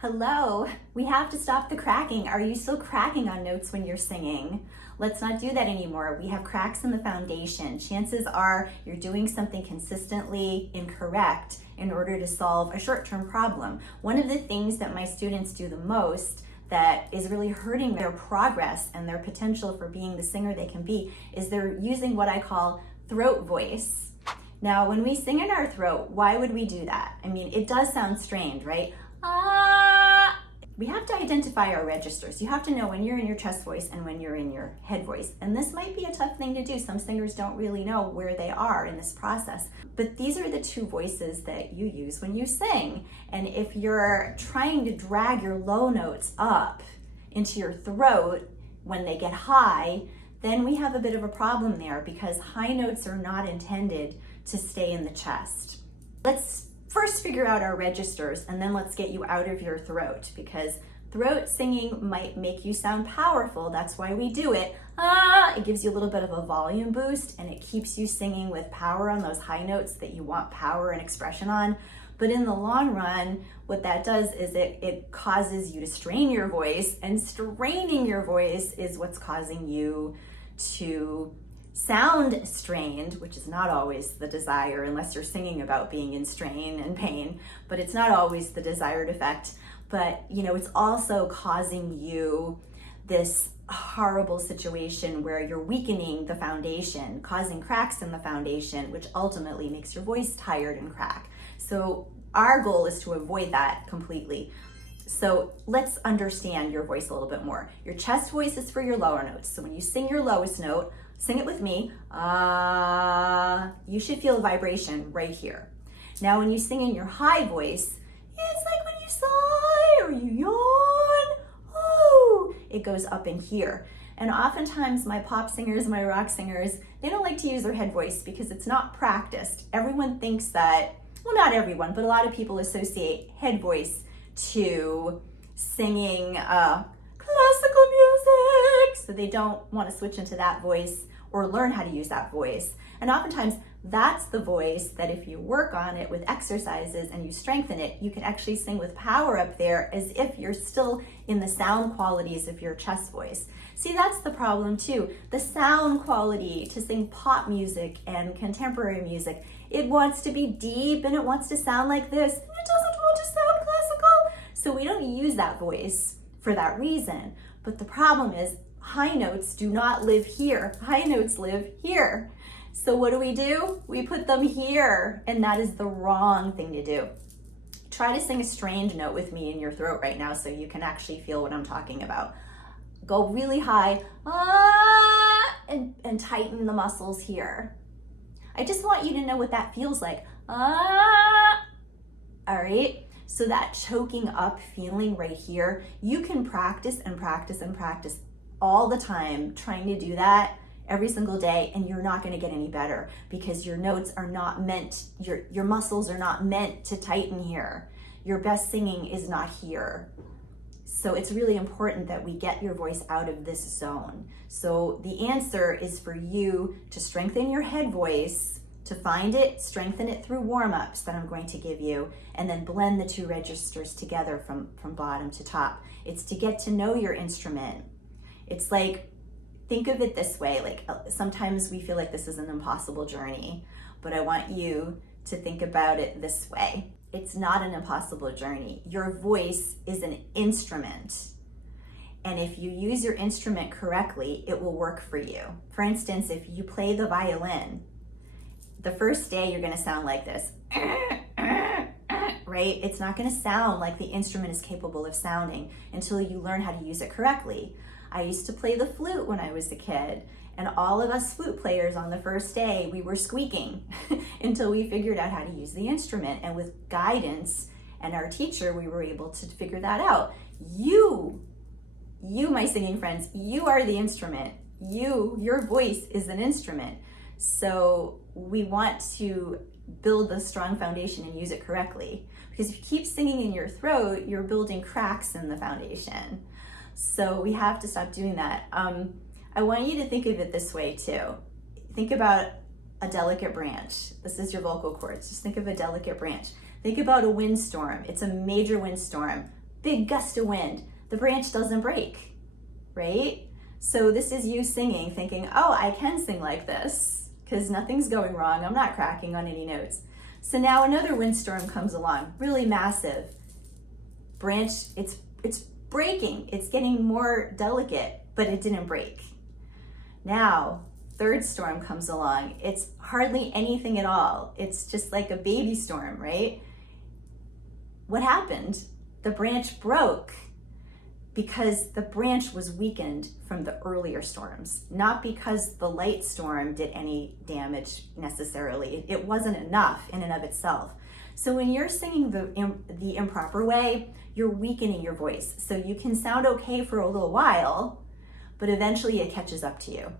Hello, we have to stop the cracking. Are you still cracking on notes when you're singing? Let's not do that anymore. We have cracks in the foundation. Chances are you're doing something consistently incorrect in order to solve a short-term problem. One of the things that my students do the most that is really hurting their progress and their potential for being the singer they can be is they're using what I call throat voice. Now, when we sing in our throat, why would we do that? I mean, it does sound strange, right? We have to identify our registers. You have to know when you're in your chest voice and when you're in your head voice. And this might be a tough thing to do. Some singers don't really know where they are in this process. But these are the two voices that you use when you sing. And if you're trying to drag your low notes up into your throat when they get high, then we have a bit of a problem there because high notes are not intended to stay in the chest. Let's first figure out our registers and then let's get you out of your throat, because throat singing might make you sound powerful. That's why we do it. It gives you a little bit of a volume boost and it keeps you singing with power on those high notes that you want power and expression on. But in the long run, what that does is it causes you to strain your voice, and straining your voice is what's causing you to sound strained, which is not always the desire unless you're singing about being in strain and pain, but it's not always the desired effect. But it's also causing you this horrible situation where you're weakening the foundation, causing cracks in the foundation, which ultimately makes your voice tired and crack. So our goal is to avoid that completely. So let's understand your voice a little bit more. Your chest voice is for your lower notes. So when you sing your lowest note, sing it with me. You should feel a vibration right here. Now, when you sing in your high voice, it's like when you sigh or you yawn. Oh, it goes up in here. And oftentimes my pop singers, my rock singers, they don't like to use their head voice because it's not practiced. Everyone thinks that, well, not everyone, but a lot of people associate head voice to singing classical music, so they don't want to switch into that voice or learn how to use that voice. And oftentimes that's the voice that if you work on it with exercises and you strengthen it, you can actually sing with power up there as if you're still in the sound qualities of your chest voice. See, that's the problem too. The sound quality to sing pop music and contemporary music, it wants to be deep and it wants to sound like this, and it doesn't want to sound classical. So we don't use that voice for that reason. But the problem is high notes do not live here. High notes live here. So what do? We put them here, and that is the wrong thing to do. Try to sing a strange note with me in your throat right now so you can actually feel what I'm talking about. Go really high, and tighten the muscles here. I just want you to know what that feels like. All right? So that choking up feeling right here, you can practice and practice and practice all the time trying to do that every single day, and you're not going to get any better because your notes are not meant, your muscles are not meant to tighten here. Your best singing is not here. So it's really important that we get your voice out of this zone. So the answer is for you to strengthen your head voice, to find it, strengthen it through warm-ups that I'm going to give you, and then blend the two registers together from bottom to top. It's to get to know your instrument. It's like, think of it this way, like sometimes we feel like this is an impossible journey, but I want you to think about it this way. It's not an impossible journey. Your voice is an instrument. And if you use your instrument correctly, it will work for you. For instance, if you play the violin, the first day you're gonna sound like this, right? It's not gonna sound like the instrument is capable of sounding until you learn how to use it correctly. I used to play the flute when I was a kid, and all of us flute players on the first day, we were squeaking until we figured out how to use the instrument. And with guidance and our teacher, we were able to figure that out. You, my singing friends, you are the instrument. Your voice is an instrument. So we want to build a strong foundation and use it correctly. Because if you keep singing in your throat, you're building cracks in the foundation. So we have to stop doing that. I want you to think of it this way too. Think about a delicate branch. This is your vocal cords. Just think of a delicate branch. Think about a windstorm. It's a major windstorm. big gust of wind, the branch doesn't break, right? So this is you singing, thinking, oh, I can sing like this because nothing's going wrong. I'm not cracking on any notes. So now another windstorm comes along, really massive. Branch, it's breaking. It's getting more delicate, but it didn't break. Now, third storm comes along. It's hardly anything at all. It's just like a baby storm, right? What happened? The branch broke because the branch was weakened from the earlier storms, not because the light storm did any damage necessarily. It wasn't enough in and of itself. So when you're singing the improper way, you're weakening your voice. So you can sound okay for a little while, but eventually it catches up to you.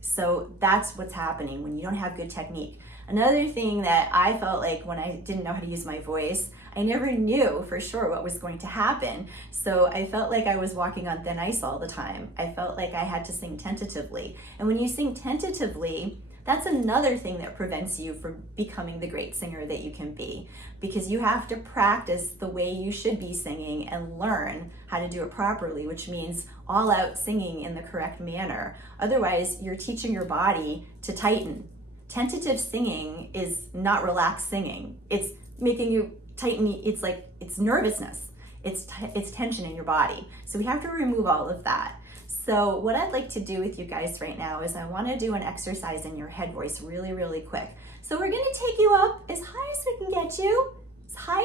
So that's what's happening when you don't have good technique. Another thing that I felt like when I didn't know how to use my voice, I never knew for sure what was going to happen. So I felt like I was walking on thin ice all the time. I felt like I had to sing tentatively. And when you sing tentatively, that's another thing that prevents you from becoming the great singer that you can be, because you have to practice the way you should be singing and learn how to do it properly, which means all out singing in the correct manner. Otherwise, you're teaching your body to tighten. Tentative singing is not relaxed singing. It's making you tighten. It's like, it's nervousness. It's tension in your body. So we have to remove all of that. So what I'd like to do with you guys right now is I want to do an exercise in your head voice really, really quick. So we're going to take you up as high as we can get you. As high,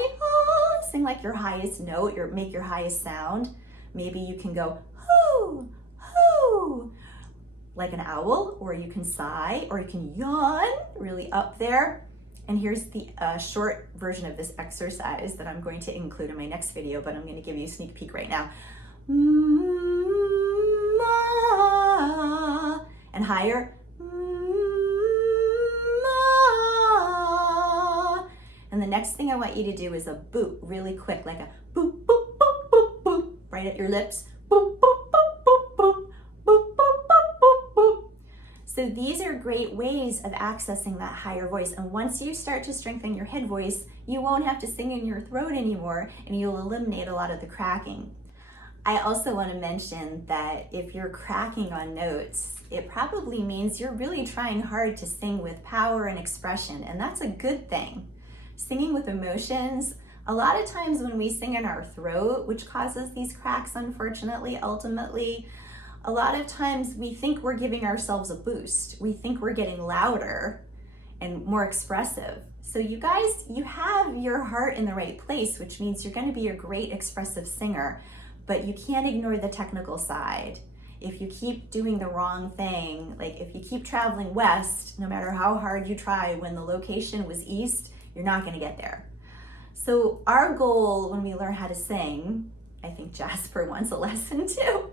sing like your highest note, make your highest sound. Maybe you can go, hoo, hoo, like an owl, or you can sigh, or you can yawn really up there. And here's the short version of this exercise that I'm going to include in my next video, but I'm going to give you a sneak peek right now. And higher. And the next thing I want you to do is a boop really quick, like a boop, boop, boop, boop, boop, right at your lips. Boop, boop, boop, boop, boop, boop, boop, boop, boop, boop. So these are great ways of accessing that higher voice. And once you start to strengthen your head voice, you won't have to sing in your throat anymore, and you'll eliminate a lot of the cracking. I also want to mention that if you're cracking on notes, it probably means you're really trying hard to sing with power and expression, and that's a good thing. Singing with emotions, a lot of times when we sing in our throat, which causes these cracks, unfortunately, ultimately, a lot of times we think we're giving ourselves a boost. We think we're getting louder and more expressive. So you guys, you have your heart in the right place, which means you're going to be a great expressive singer. But you can't ignore the technical side. If you keep doing the wrong thing, like if you keep traveling west, no matter how hard you try, when the location was east, you're not gonna get there. So our goal when we learn how to sing, I think Jasper wants a lesson too.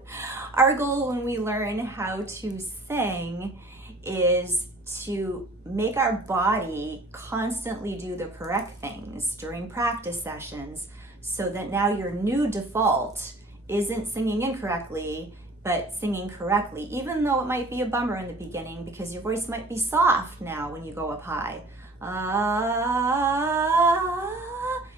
Our goal when we learn how to sing is to make our body constantly do the correct things during practice sessions, so that now your new default isn't singing incorrectly, but singing correctly, even though it might be a bummer in the beginning because your voice might be soft now when you go up high.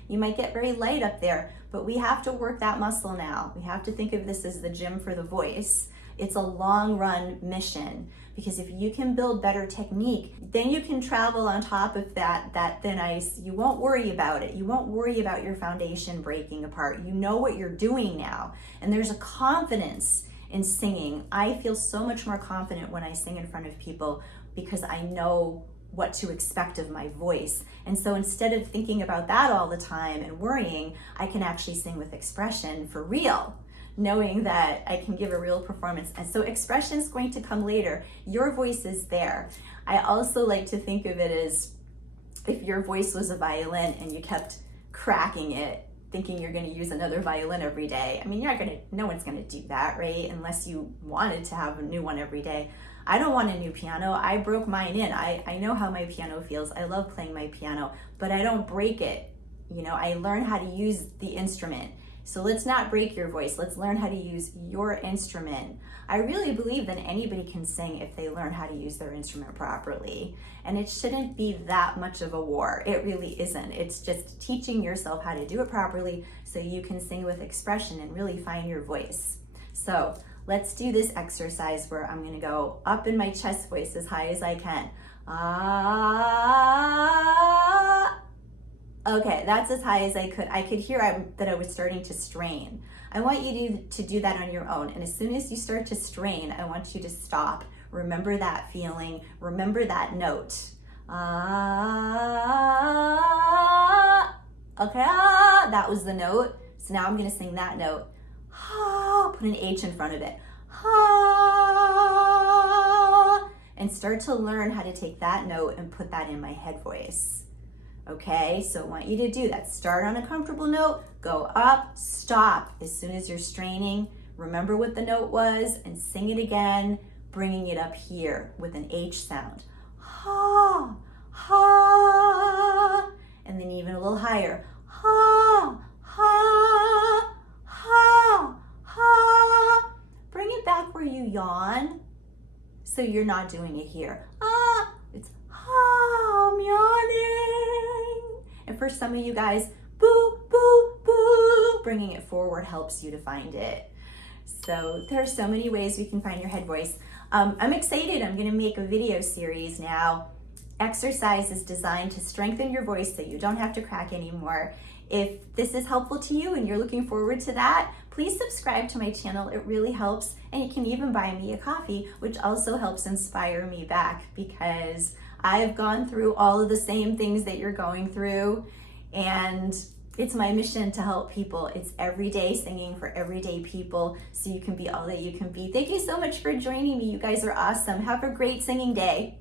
You might get very light up there, but we have to work that muscle now. We have to think of this as the gym for the voice. It's a long run mission, because if you can build better technique, then you can travel on top of that thin ice. You won't worry about it. You won't worry about your foundation breaking apart. You know what you're doing now. And there's a confidence in singing. I feel so much more confident when I sing in front of people because I know what to expect of my voice. And so instead of thinking about that all the time and worrying, I can actually sing with expression for real, knowing that I can give a real performance. And so expression is going to come later. Your voice is there. I also like to think of it as if your voice was a violin and you kept cracking it, thinking you're going to use another violin every day. I mean, no one's going to do that, right? Unless you wanted to have a new one every day. I don't want a new piano. I broke mine in. I know how my piano feels. I love playing my piano, but I don't break it. You know, I learn how to use the instrument. So let's not break your voice. Let's learn how to use your instrument. I really believe that anybody can sing if they learn how to use their instrument properly. And it shouldn't be that much of a war. It really isn't. It's just teaching yourself how to do it properly so you can sing with expression and really find your voice. So let's do this exercise where I'm gonna go up in my chest voice as high as I can. Ah. Okay, that's as high as I could. I could hear that I was starting to strain. I want you to do that on your own. And as soon as you start to strain, I want you to stop. Remember that feeling. Remember that note. Ah. Okay, ah, that was the note. So now I'm gonna sing that note. Ah, put an H in front of it. Ah, and start to learn how to take that note and put that in my head voice. Okay, so I want you to do that. Start on a comfortable note, go up, stop. As soon as you're straining, remember what the note was and sing it again, bringing it up here with an H sound. Ha, ha, and then even a little higher. Ha, ha, ha, ha. Bring it back where you yawn, so you're not doing it here. Ah, it's ha, I'm yawning. And for some of you guys, boo, boo, boo, bringing it forward helps you to find it. So there are so many ways we can find your head voice. I'm excited. I'm gonna make a video series now. Exercises designed to strengthen your voice so you don't have to crack anymore. If this is helpful to you and you're looking forward to that, please subscribe to my channel. It really helps. And you can even buy me a coffee, which also helps inspire me back, because I've gone through all of the same things that you're going through. And it's my mission to help people. It's everyday singing for everyday people so you can be all that you can be. Thank you so much for joining me. You guys are awesome. Have a great singing day.